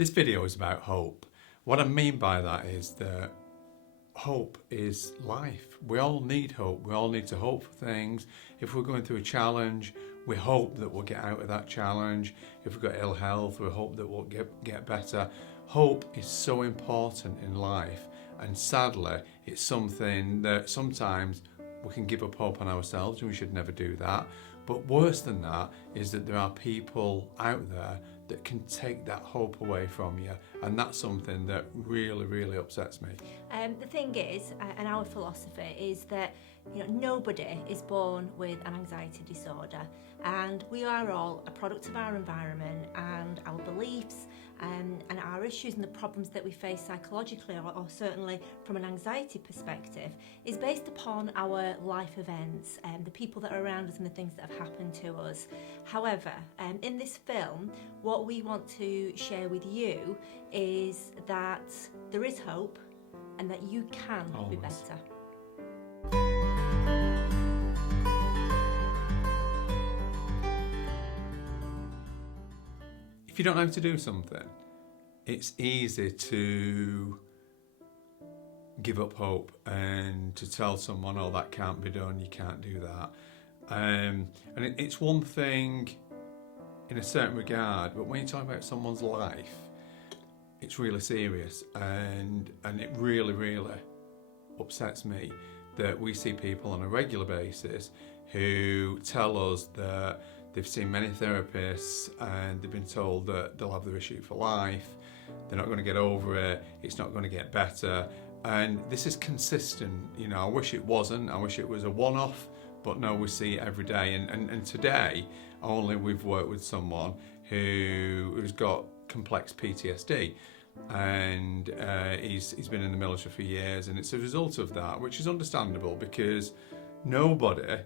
This video is about hope. What I mean by that is that hope is life. We all need hope. We all need to hope for things. If we're going through a challenge, we hope that we'll get out of that challenge. If we've got ill health, we hope that we'll get better. Hope is so important in life, and sadly, it's something that sometimes we can give up hope on ourselves, and we should never do that. But worse than that is that there are people out there that can take that hope away from you, and that's something that really, really upsets me. The thing is, and our philosophy is that nobody is born with an anxiety disorder, and we are all a product of our environment and our beliefs and our issues and the problems that we face psychologically, or certainly from an anxiety perspective, is based upon our life events and the people that are around us and the things that have happened to us. However, in this film, what we want to share with you is that there is hope and that you can be better. If you don't know how to do something, it's easy to give up hope and to tell someone, oh, that can't be done, you can't do that. And it's one thing in a certain regard, but when you talk about someone's life, it's really serious, and it really, really upsets me that we see people on a regular basis who tell us that they've seen many therapists and they've been told that they'll have their issue for life, they're not going to get over it, it's not going to get better. And this is consistent. I wish it wasn't, I wish it was a one-off, but no, we see it every day. And today, only we've worked with someone who's got complex PTSD, and he's been in the military for years, and it's a result of that, which is understandable because nobody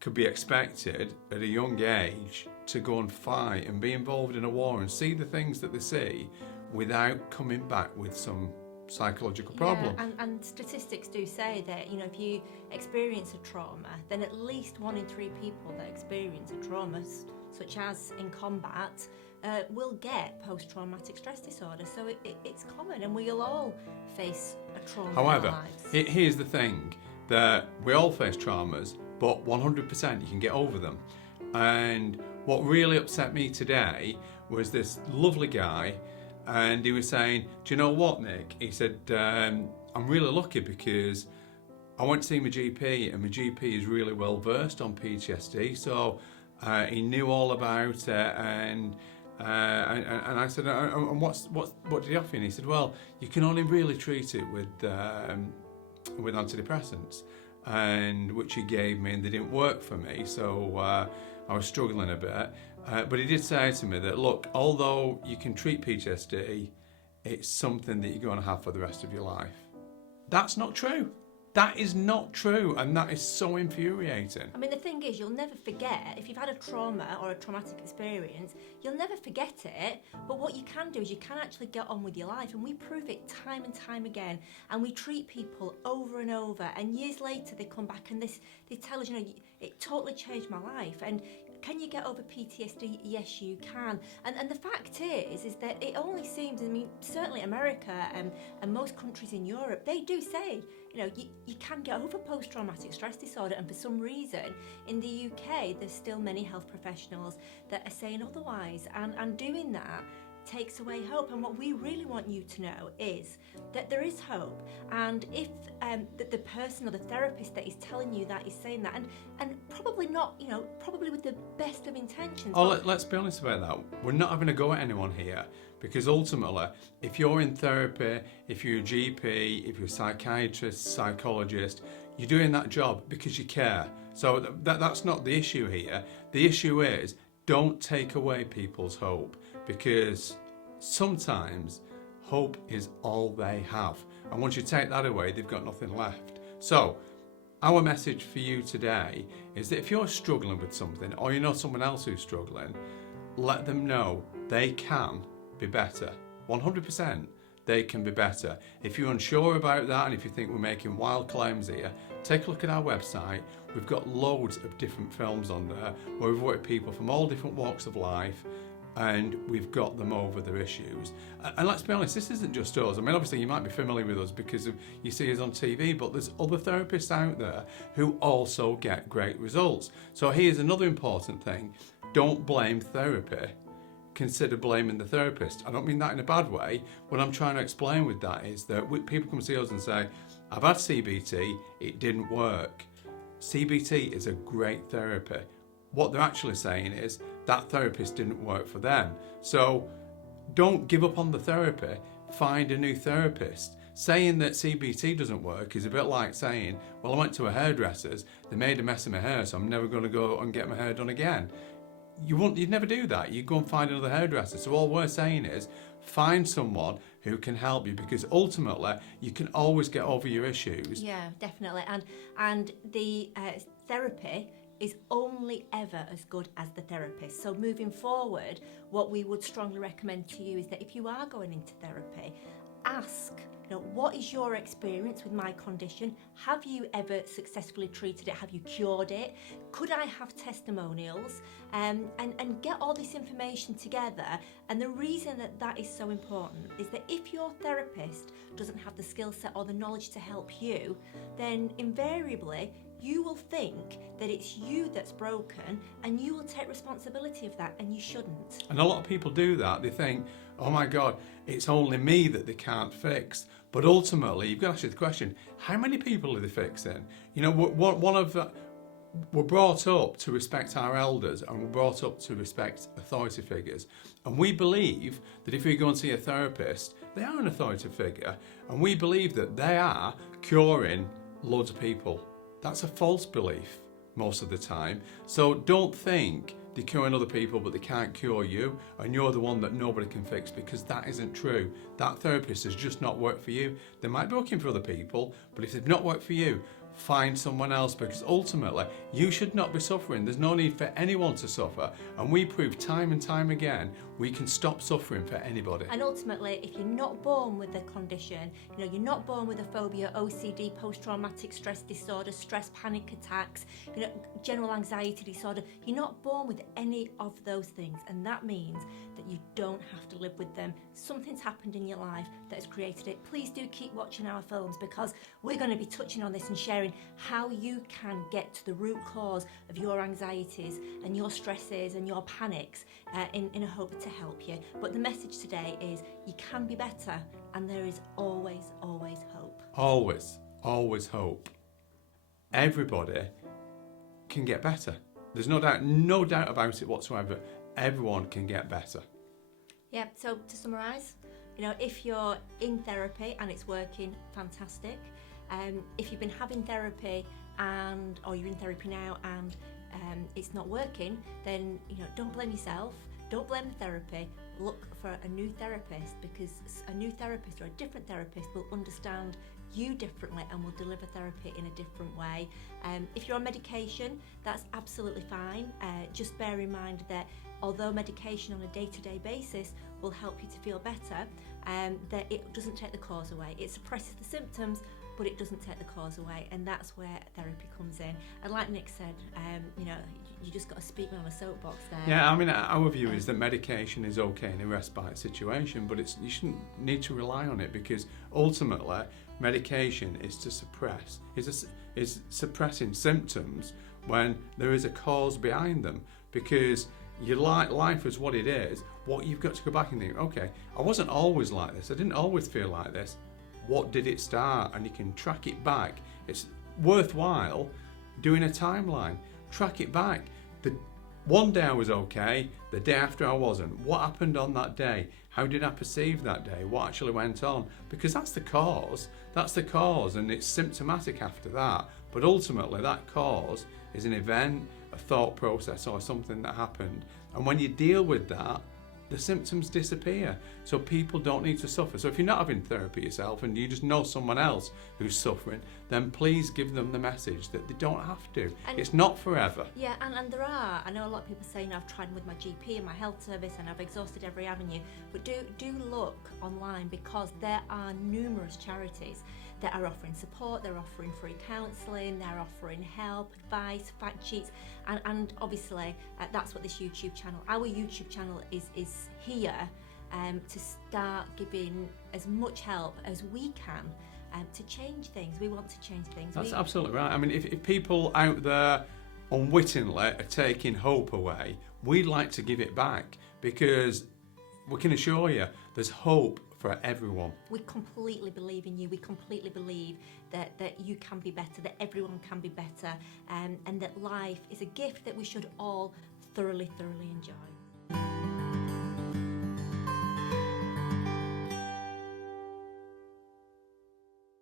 could be expected at a young age to go and fight and be involved in a war and see the things that they see without coming back with some psychological problem. Yeah, and statistics do say that if you experience a trauma, then at least 1 in 3 people that experience a trauma, such as in combat, will get post-traumatic stress disorder. So it's common, and we'll all face a trauma However, in our lives. Here's the thing, that we all face traumas, but 100% you can get over them. And what really upset me today was this lovely guy, and he was saying, do you know what, Nick? He said, I'm really lucky because I went to see my GP, and my GP is really well versed on PTSD, so he knew all about it, and I said, and what did he offer you? And he said, well, you can only really treat it with antidepressants, and which he gave me, and they didn't work for me, so I was struggling a bit. But he did say to me that, look, although you can treat PTSD, it's something that you're going to have for the rest of your life. That's not true. That is not true, and that is so infuriating. I mean, the thing is, you'll never forget, if you've had a trauma or a traumatic experience, you'll never forget it, but what you can do is you can actually get on with your life, and we prove it time and time again, and we treat people over and over, and years later they come back and they tell us, it totally changed my life. And can you get over PTSD? Yes, you can. And the fact is that it only seems, certainly America and most countries in Europe, they do say, you can get over post-traumatic stress disorder, and for some reason in the UK there's still many health professionals that are saying otherwise, and doing that takes away hope. And what we really want you to know is that there is hope, and if the person or the therapist that is telling you that is saying that, and probably not, probably with the best of intentions. Let's be honest about that. We're not having a go at anyone here, because ultimately, if you're in therapy, if you're a GP, if you're a psychiatrist, psychologist, you're doing that job because you care. So that's not the issue here. The issue is, don't take away people's hope, because sometimes hope is all they have. And once you take that away, they've got nothing left. So our message for you today is that if you're struggling with something, or you know someone else who's struggling, let them know they can be better. 100% they can be better. If you're unsure about that, and if you think we're making wild claims here, take a look at our website. We've got loads of different films on there where we've worked with people from all different walks of life, and we've got them over their issues. And let's be honest, this isn't just us. I mean, obviously you might be familiar with us because you see us on TV, but there's other therapists out there who also get great results. So here's another important thing. Don't blame therapy. Consider blaming the therapist. I don't mean that in a bad way. What I'm trying to explain with that is that people come see us and say, I've had CBT, it didn't work. CBT is a great therapy. What they're actually saying is that therapist didn't work for them. So don't give up on the therapy, find a new therapist. Saying that CBT doesn't work is a bit like saying, well, I went to a hairdresser's, they made a mess of my hair, so I'm never going to go and get my hair done again. You'd never do that. You go and find another hairdresser. So all we're saying is find someone who can help you, because ultimately you can always get over your issues. Yeah, definitely. And the therapy is only ever as good as the therapist. So moving forward, what we would strongly recommend to you is that if you are going into therapy, ask, what is your experience with my condition? Have you ever successfully treated it? Have you cured it? Could I have testimonials? And get all this information together. And the reason that is so important is that if your therapist doesn't have the skill set or the knowledge to help you, then invariably you will think that it's you that's broken, and you will take responsibility of that, and you shouldn't. And a lot of people do that. They think, oh my God, it's only me that they can't fix. But ultimately, you've got to ask you the question, how many people are they fixing? We're brought up to respect our elders, and we're brought up to respect authority figures. And we believe that if we go and see a therapist, they are an authority figure. And we believe that they are curing loads of people. That's a false belief most of the time. So don't think they're curing other people but they can't cure you, and you're the one that nobody can fix, because that isn't true. That therapist has just not worked for you. They might be working for other people, but if they've not worked for you, find someone else, because ultimately you should not be suffering. There's no need for anyone to suffer, and we prove time and time again we can stop suffering for anybody. And ultimately, if you're not born with a condition, you're not born with a phobia, OCD, post-traumatic stress disorder, stress panic attacks, general anxiety disorder, you're not born with any of those things, and that means that you don't have to live with them. Something's happened in your life that has created it. Please do keep watching our films, because we're going to be touching on this and sharing how you can get to the root cause of your anxieties and your stresses and your panics in a hope to help you. But the message today is you can be better, and there is always, always hope. Always, always hope. Everybody can get better. There's no doubt about it whatsoever. Everyone can get better. Yeah, so to summarise, if you're in therapy and it's working, fantastic. If you've been having therapy or you're in therapy now and it's not working, then don't blame yourself, don't blame the therapy. Look for a new therapist, because a new therapist or a different therapist will understand you differently and will deliver therapy in a different way. If you're on medication, that's absolutely fine. Just bear in mind that although medication on a day-to-day basis will help you to feel better, that it doesn't take the cause away. It suppresses the symptoms, but it doesn't take the cause away, and that's where therapy comes in. And like Nick said, you just got to speak me on a soapbox there. Yeah, I mean, our view is that medication is okay in a respite situation, but you shouldn't need to rely on it, because ultimately medication is to suppress, is suppressing symptoms when there is a cause behind them. Because your life is what it is. What you've got to go back and think, okay, I wasn't always like this. I didn't always feel like this. What did it start? And you can track it back. It's worthwhile doing a timeline. Track it back. The one day I was okay, the day after I wasn't. What happened on that day? How did I perceive that day? What actually went on? Because that's the cause. That's the cause, and it's symptomatic after that. But ultimately, that cause is an event, a thought process, or something that happened. And when you deal with that, the symptoms disappear. So people don't need to suffer. So if you're not having therapy yourself and you just know someone else who's suffering, then please give them the message that they don't have to. And it's not forever. Yeah, and I know a lot of people saying I've tried with my GP and my health service and I've exhausted every avenue, but do look online, because there are numerous charities that are offering support, they're offering free counselling, they're offering help, advice, fact sheets, and obviously that's what this YouTube channel, our YouTube channel is here to start giving as much help as we can to change things. We want to change things. That's absolutely right. I mean, if people out there unwittingly are taking hope away, we'd like to give it back, because we can assure you there's hope for everyone. We completely believe in you. We completely believe that you can be better, that everyone can be better, and that life is a gift that we should all thoroughly enjoy.